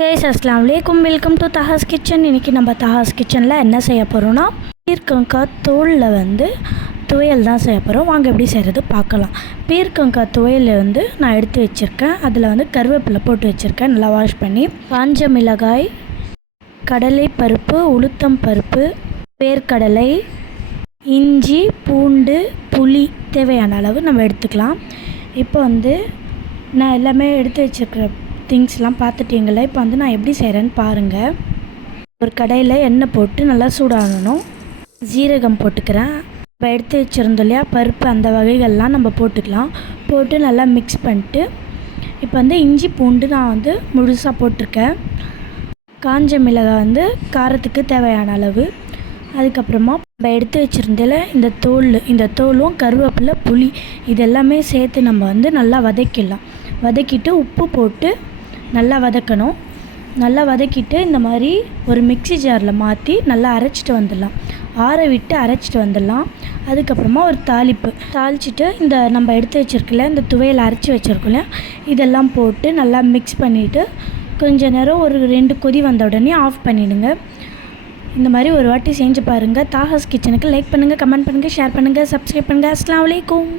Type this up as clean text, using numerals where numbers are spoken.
Guys அஸ்ஸலாமு அலைக்கும், welcome to தஹாஸ் kitchen. இன்றைக்கி நம்ம தஹாஸ் கிச்சனில் என்ன செய்ய போகிறோன்னா பீர்க்கங்காய் தோலில் துவையல் தான் செய்ய போகிறோம். வாங்க எப்படி செய்கிறது பார்க்கலாம். பீர்க்கங்காய் துவையல் நான் எடுத்து வச்சுருக்கேன். அதில் கருவேப்பிலை போட்டு வச்சுருக்கேன், நல்லா வாஷ் பண்ணி. காஞ்ச மிளகாய், கடலை பருப்பு, உளுத்தம் பருப்பு, வேர்க்கடலை, இஞ்சி, பூண்டு, புளி தேவையான அளவு நம்ம எடுத்துக்கலாம். இப்போ நான் எல்லாமே எடுத்து வச்சுருக்கிற திங்ஸ்லாம் பார்த்துட்டீங்களா. இப்போ நான் எப்படி செய்கிறேன்னு பாருங்கள். ஒரு கடாயில் எண்ணெய் போட்டு நல்லா சூடாகணும். ஜீரகம் போட்டுக்கிறேன். இப்போ எடுத்து வச்சுருந்தோம் இல்லையா பருப்பு, அந்த வகைகள்லாம் நம்ம போட்டுக்கலாம். போட்டு நல்லா மிக்ஸ் பண்ணிட்டு இப்போ இஞ்சி பூண்டு நான் முழுசாக போட்டிருக்கேன். காஞ்ச மிளகாய் காரத்துக்கு தேவையான அளவு. அதுக்கப்புறமா நம்ம எடுத்து வச்சுருந்ததில் இந்த தோலும் கருவேப்பிலை, புளி இதெல்லாமே சேர்த்து நம்ம நல்லா வதக்கிடலாம். வதக்கிட்டு உப்பு போட்டு நல்லா வதக்கணும். நல்லா வதக்கிட்டு இந்த மாதிரி ஒரு மிக்ஸி ஜாரில் மாற்றி நல்லா அரைச்சிட்டு வந்துடலாம். ஆற விட்டு அரைச்சிட்டு வந்துடலாம். அதுக்கப்புறமா ஒரு தாளிச்சிட்டு நம்ம எடுத்து வச்சுருக்கல இந்த துவையல் அரைச்சி வச்சுருக்கோம்ல இதெல்லாம் போட்டு நல்லா மிக்ஸ் பண்ணிவிட்டு கொஞ்ச நேரம் ஒரு 2 கொதி வந்த உடனே ஆஃப் பண்ணிவிடுங்க. இந்த மாதிரி ஒரு வாட்டி செஞ்சு பாருங்கள். தாஹாஸ் கிச்சனுக்கு லைக் பண்ணுங்கள், கமெண்ட் பண்ணுங்கள், ஷேர் பண்ணுங்கள், சப்ஸ்கிரைப் பண்ணுங்கள். அஸ்ஸலாமு அலைக்கும்.